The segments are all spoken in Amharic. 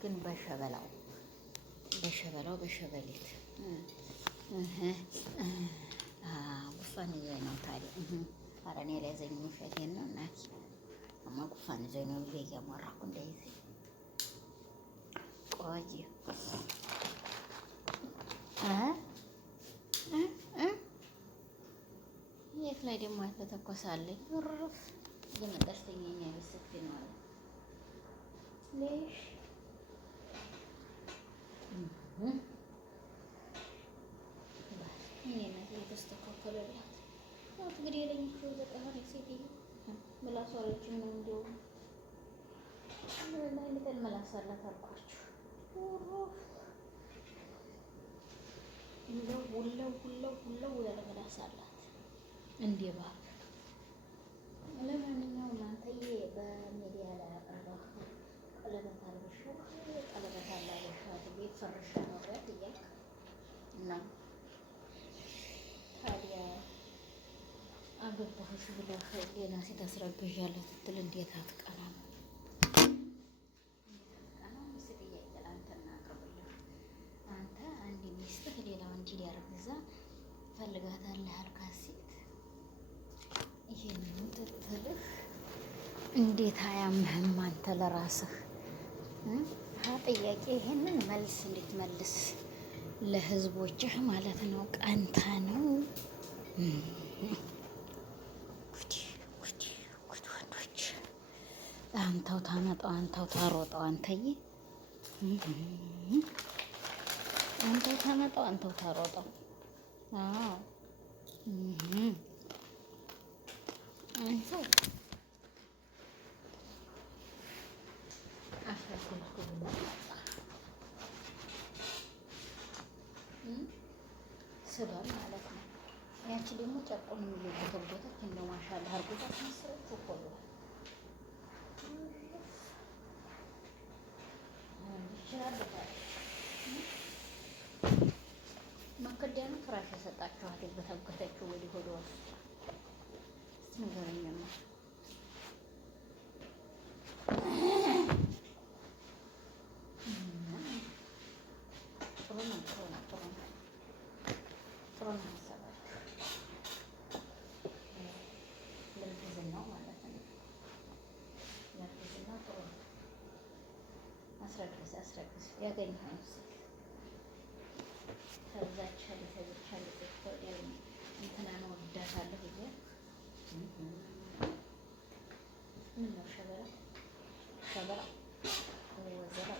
ግን በሸበላው በሸበሊት ጉፋን ይዞኝ ነው ታዲያ። ኧረ እኔ ላይ ዘኝ ውሸቴን ነው እናቴ። እማ ጉፋን ይዞኝ ነው ብዬ እያሟራኩ እንደዚህ ቆይ የት ላይ ደግሞ ያልተተኮሳለኝ ርፍ እየመጣስተኛ ቤተሰብ ነው አለ ሌሽ እኔ ናት የተስተካከለላት ሞት እንግዲህ የለኝቸው ዘጠና ሴትዮ ምላሷ ረጅም ነው። እንዲሁም ላይልቀን መላሳላት አልኳችሁ። ሁለው ያለ መላስ አላት እንዴ ባብ። ለማንኛውም አንተዬ በሚዲያ ላይ አቀረበ ቀለበት አልበሽው ቀለበት አላለሻት ቤት ፈርሻ ነው እያልክ እና ታዲያ አገባሁሽ ብለህ ሌላ ሴት አስረግዣለሁ ስትል እንዴት አትቀናም? ሚስት ጥያቄ ለአንተና አቅርብልህ። አንተ አንድ ሚስትህ ሌላ ወንድ ሊያረግዛ ፈልጋታለህ አልካት ሴት ይሄንን ትትልህ እንዴት አያምህም? አንተ ለራስህ ጥያቄ ይሄንን መልስ እንድትመልስ ለህዝቦችህ ማለት ነው። ቀንታ ነው ጉድ ወንዶች። አንተው ታመጣው አንተው ታሮጠው አንተዬ አንተው ታመጣው አንተው ታሮጠው። አዎ አንተው አፈርኩልኩ ብሎ ስበር ማለት ነው። ያቺ ደግሞ ጨርቁን የሚጎተጎተች እንደው ማሻአላህ አርጎታ ተመስረች እኮ ነው መከዳኑ ፍራሽ የሰጣችኋት በታገተችው ወዲህ ሆዶ እስቲ ንገረኝማ። ጥሩ ነው ሀሳባችሁ። ለእርግዝናው ማለት ነው። ለእርግዝናው ጥሩ ነው። አስረግዝ ያገኘኸውን ሴት ከዛች እንትና ነው ወዳታለሁ ብዬ ምን ነው ሸበላ ወዘራ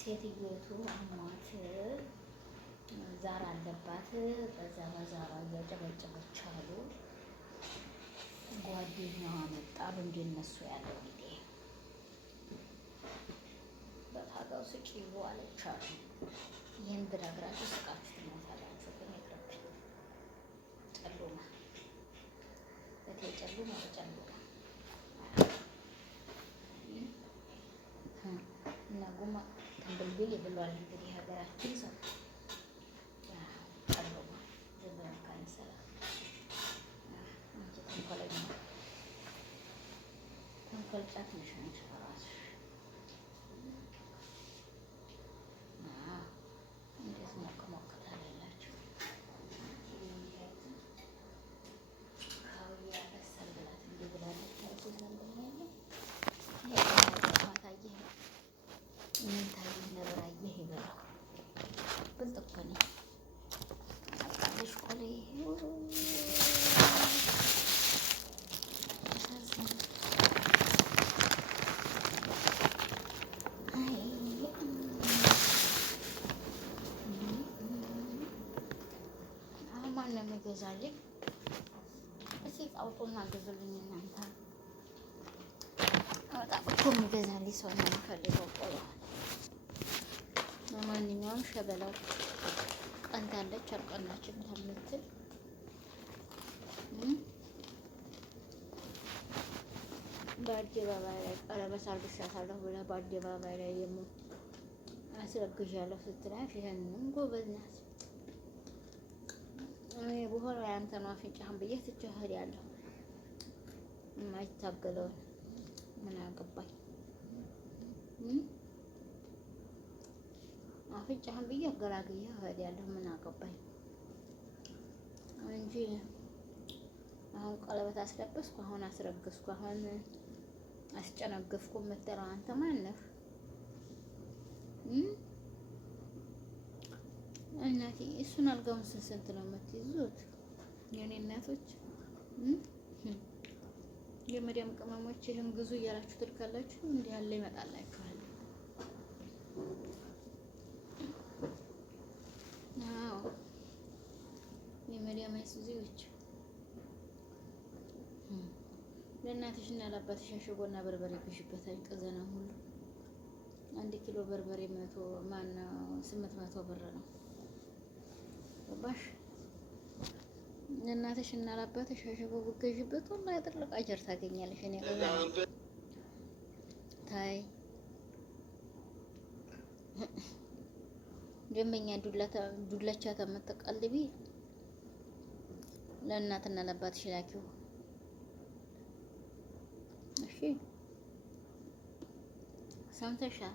ሴትዮቱ አሟት ዛር አለባት። በዛ በዛራ እያጨበጨበች አሉ። ጓደኛዋ መጣ እንደነሱ ያለው ጊዜ በታጋው ስጪ አለች አሉ። ይህን ብነግራችሁ ስቃችሁ ትሞታላችሁ። ግን ይቅርብኝ። ጨሉማ ጨሉማ እና ጉማ ተንብልብል ብሏል። እንግዲህ ሀገራችን ሰው ጨሉማ ዘመካን ሰላም አንቺ ተንኮለኛ ተንኮልጫት ነሽ አንቺ እራስሽ። እንዴት ሞቅ ሞቅ ታላላችሁ? ካውያ በሰል ብላት እንዲህ ብላለች። ዘንድኛለ ታየህ ምን ታየህ ነብራየህ ይበላው ብልጥ እኮ ነኝ አቃለሽ ቆሌ ገዛልኝ እስኪ አውጡና ገዙልኝ እናንተ። በጣም እኮ የሚገዛልኝ ሰው ነው የምፈልገው። ቆሎ ለማንኛውም ሸበላው ቀንታለች አልቀናችም ተምትል በአደባባይ ላይ ቀለበት አልብሻታለሁ ብላ በአደባባይ ላይ ደግሞ አስረግዣለሁ ስትላሽ ይሄንን ጎበዝ ናት። በኋላ ያንተ ነው አፍንጫህን ብዬ ትቼ እሄዳለሁ። የማይታገለውን ምን አገባኝ? አፍንጫህን ብዬ አገላግዬ እሄዳለሁ። ምን አገባኝ እንጂ አሁን ቀለበት አስለበስኩ፣ አሁን አስረገዝኩ፣ አሁን አስጨነገፍኩ የምትለው አንተ ማን ነህ? እናቴ እሱን አልጋውን ስንት ነው የምትይዙት? የኔ እናቶች የመዲያም ቅመሞች ይህን ግዙ እያላችሁ ትልካላችሁ። እንዲህ ያለ ይመጣላችኋል። አዎ የመዲያም አይሱዚዎች ለእናትሽ እና ለአባትሽ አሸጎና በርበሬ ግዥበት። አይቀዘና ሁሉ 1 ኪሎ በርበሬ 800 ብር ነው። ገባሽ? ለእናትሽ እና ለአባትሽ አሸጎ ብትገዥበት ወላሂ ትልቅ አጀር ታገኛለሽ። እኔ ታይ ደንበኛ ዱላቻ ተመተቀልቢ ለእናትና ለአባትሽ ላኪው። እሺ ሰምተሻል?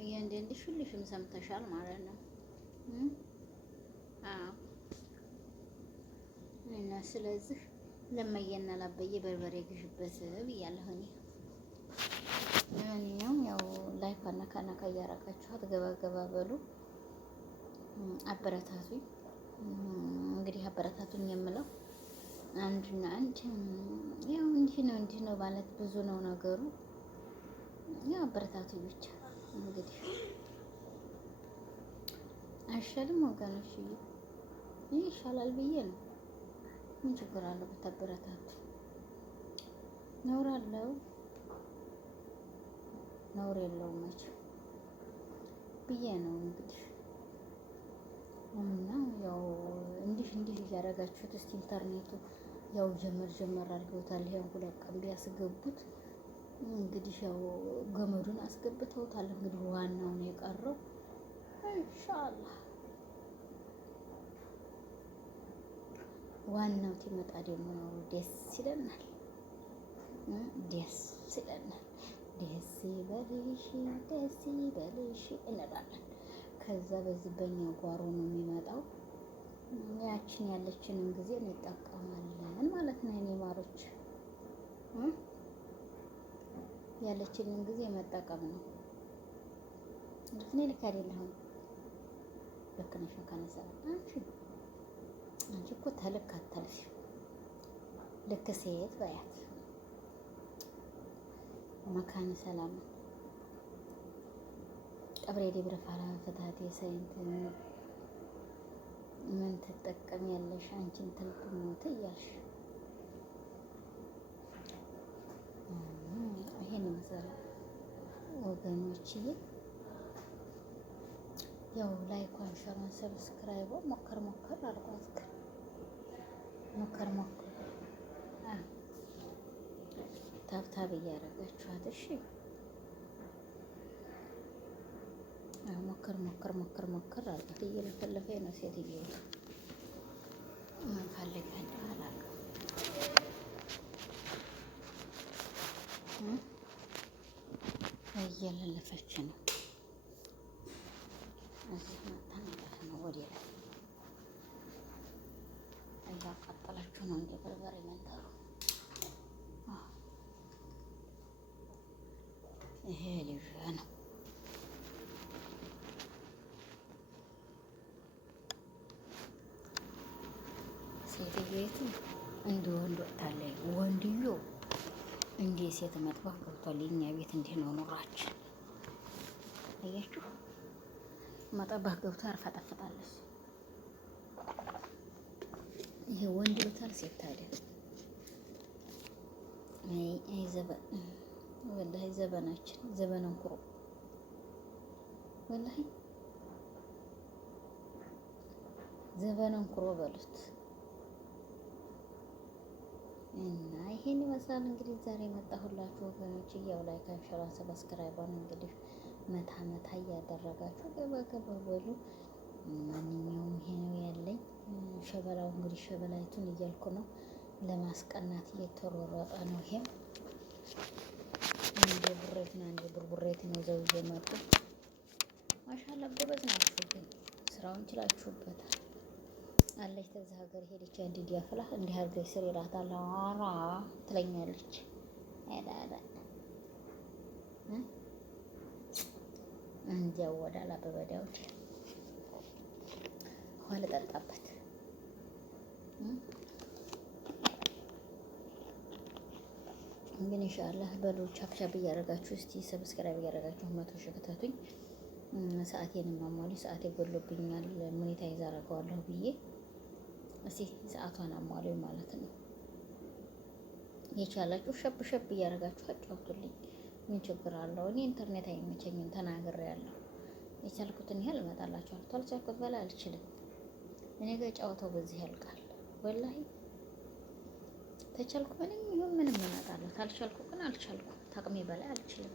እያንዳንድሽ ሁልሽም ሰምተሻል ማለት ነው። አዎ እና ስለዚህ ለማየና ላበየ በርበሬ ግዥበት ብያለሁ እኔ። ማንኛውም ያው ላይክ ነካ እያረጋችኋት ገባ በሉ፣ አበረታቱኝ። እንግዲህ አበረታቱኝ የምለው አንድና አንድ ያው እንዲህ ነው ማለት ብዙ ነው ነገሩ። ያው አበረታቱኝ ብቻ። እንግዲህ አይሻልም ወገኖች? ይህ ይሻላል ብዬ ነው። ምን ችግር አለው ብታበረታቱ? ነውር አለው? ነውር የለውም መቼም ብዬ ነው እንግዲህ። እና ያው እንዲህ እያደረጋችሁት እስቲ ኢንተርኔቱ ያው ጀመር አድርገውታል። ይሄን 2 ቀን ቢያስገቡት እንግዲህ ያው ገመዱን አስገብተውታል። እንግዲህ ዋናው ነው የቀረው ኢንሻአላህ። ዋናው ሲመጣ ደግሞ ነው ደስ ይለናል። ደስ ይበልሽ እንላለን። ከዛ በዚህ በእኛ ጓሮ ነው የሚመጣው። ያችን ያለችንን ጊዜ እንጠቀማለን ማለት ነው። እኔ ማሮች ያለችንን ጊዜ መጠቀም ነው። ልክ አይደለሁም? ልክ ነሽ መካነ ሰላም። አንቺ እኮ ተልክ አታልፊም። ልክ ሴት በያት መካነ ሰላም ቀብሬ ደብረ ፋራ ፍታቴ ሳይንት ምን ትጠቀሚያለሽ አንቺን ትልቁ እያልሽ ይሄን ይመስላል ወገኖችዬ። ያው ላይኳን ሸራን ሰብስክራይብ ሞከር አድርጓት። ሞከር ታብታብ እያደረጋችኋት እሺ። ሞከር አድርጓት። እየለፈለፈኝ ነው ሴትዬ። ምን ፈልጋለሁ አላውቅም። እየለለፈች ነው። እዚህ መጣ ማለት ነው። ወደ ላይ እያቃጠላችሁ ነው እንደ በርበሬ መንተሩ። ይሄ ልጅ ነው። ሴትየቱ እንደ ወንድ ወጥታለች። ወንድዮ እንደ ሴት መጥባህ ገብቷል። የኛ ቤት እንዲህ ነው ኑሯችን። አያችሁ፣ መጠባህ ገብቶ ያርፈጠፍጣለች። ይሄ ወንድ ይሉታል፣ ሴት ታዲያ። አይ ዘበን ወላሂ፣ ዘበናችን ዘበን እንኩሮ ወላሂ ዘበን እንኩሮ በሉት። እና ይሄን ይመስላል እንግዲህ ዛሬ መጣሁላችሁ ወገኖች። ያው ላይክ፣ ሸር፣ ሰብስክራይብ እንግዲህ መታ እያደረጋችሁ ገባ በሉ። ማንኛውም ይሄ ነው ያለኝ። ሸበላው እንግዲህ ሸበላይቱን እያልኩ ነው። ለማስቀናት እየተሯሯጠ ነው። ይሄም እንደ ቡሬት ነው፣ እንደ ቡርቡሬት ነው ይዘው እየመጡ ማሻአላ ጎበዝ ናችሁ፣ ግን ስራውን ችላችሁበታል። አለች ተዛ ሀገር ሄደች አንድ ዲያፍላ እንዲህ አድርገሽ ስሪ እላታለሁ። ኧረ ትለኛለች። አይዳዳ እንዲያው ወዳላ በበዳውድ ውሃ ልጠጣበት። ግን ኢንሻአላህ በሉ ቻፕቻፕ እያደረጋችሁ እስቲ ሰብስክራይብ እያደረጋችሁ 100 ሺህ ክተቱኝ። ሰዓቴንም አሟሉ። ሰዓቴ ጎሎብኛል ሞኔታይዝ አደርገዋለሁ ብዬ እስቲ ሰዓቷን አሟሉ ማለት ነው። የቻላችሁ ሸብ ሸብ እያደረጋችሁ አጫውቱልኝ። ምን ችግር አለው? እኔ ኢንተርኔት አይመቸኝም ተናግሬያለሁ። የቻልኩትን ያህል እመጣላችኋለሁ። ታልቻልኩት በላይ አልችልም። እኔ ጋር ጫወተው በዚህ ያልቃል ወላሂ። ተቻልኩ ምንም ይሁን ምንም እመጣለሁ። ታልቻልኩ ግን አልቻልኩም። ታቅሜ በላይ አልችልም።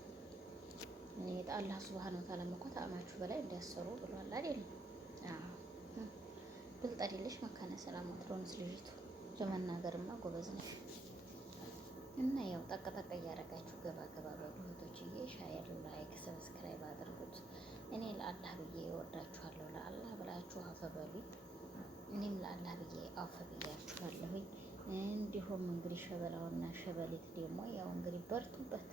እኔ አላህ ሱብሃነሁ ወተዓላ እኮ ታቅማችሁ በላይ እንዲያሰሩ ብሏል አይደል? አዎ ብልጥ አይደለሽ መካነ ሰላም ወትሮንስ ልጅቱ ለመናገርማ ጎበዝ ነሽ። እና ያው ጠቅጠቅ እያደረጋችሁ ገባ ገባ በሉ እህቶችዬ። ሻየር፣ ላይክ፣ ሰብስክራይብ አድርጉት። እኔ ለአላህ ብዬ እወዳችኋለሁ። ለአላህ ብላችሁ አፈበሉኝ። እኔም ለአላህ ብዬ አፈብያችኋለሁኝ። እንዲሁም እንግዲህ ሸበላውና ሸበሊት ደግሞ ያው እንግዲህ በርቱበት፣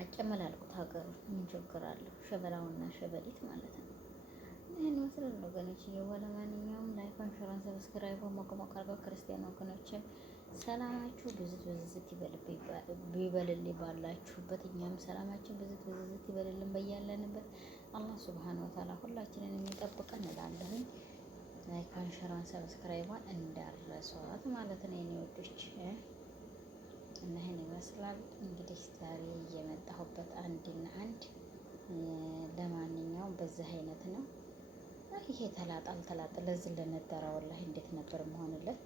አጨመላልቁት ሀገሩ ምን ችግር አለው? ሸበላውና ሸበሊት ማለት ነው። ይህን መስሎን ወገኖች የሆነ ማንኛውም ላይክ፣ አንሸራን፣ ሰብስክራይብ ሞቅሞቅ አድርገው ክርስቲያን ወገኖችን ሰላማችሁ ብዝት ብዝት ይበልልኝ ባላችሁበት። እኛም ሰላማችን ብዝት ብዝት ይበልልን በያለንበት። አላህ ሱብሃነሁ ወተዓላ ሁላችንን የሚጠብቀን እላለሁኝ። ላይክ አንሸራን ሰብስክራይቧን እንዳረሷት ማለት ነው የኔ ወዶች። እና ይሄን ይመስላል እንግዲህ ዛሬ እየመጣሁበት አንድና አንድ ለማንኛውም በዚህ አይነት ነው። ይሄ ተላጣል ለዚህ ለነደራ ወላሂ እንዴት ነበር መሆንለት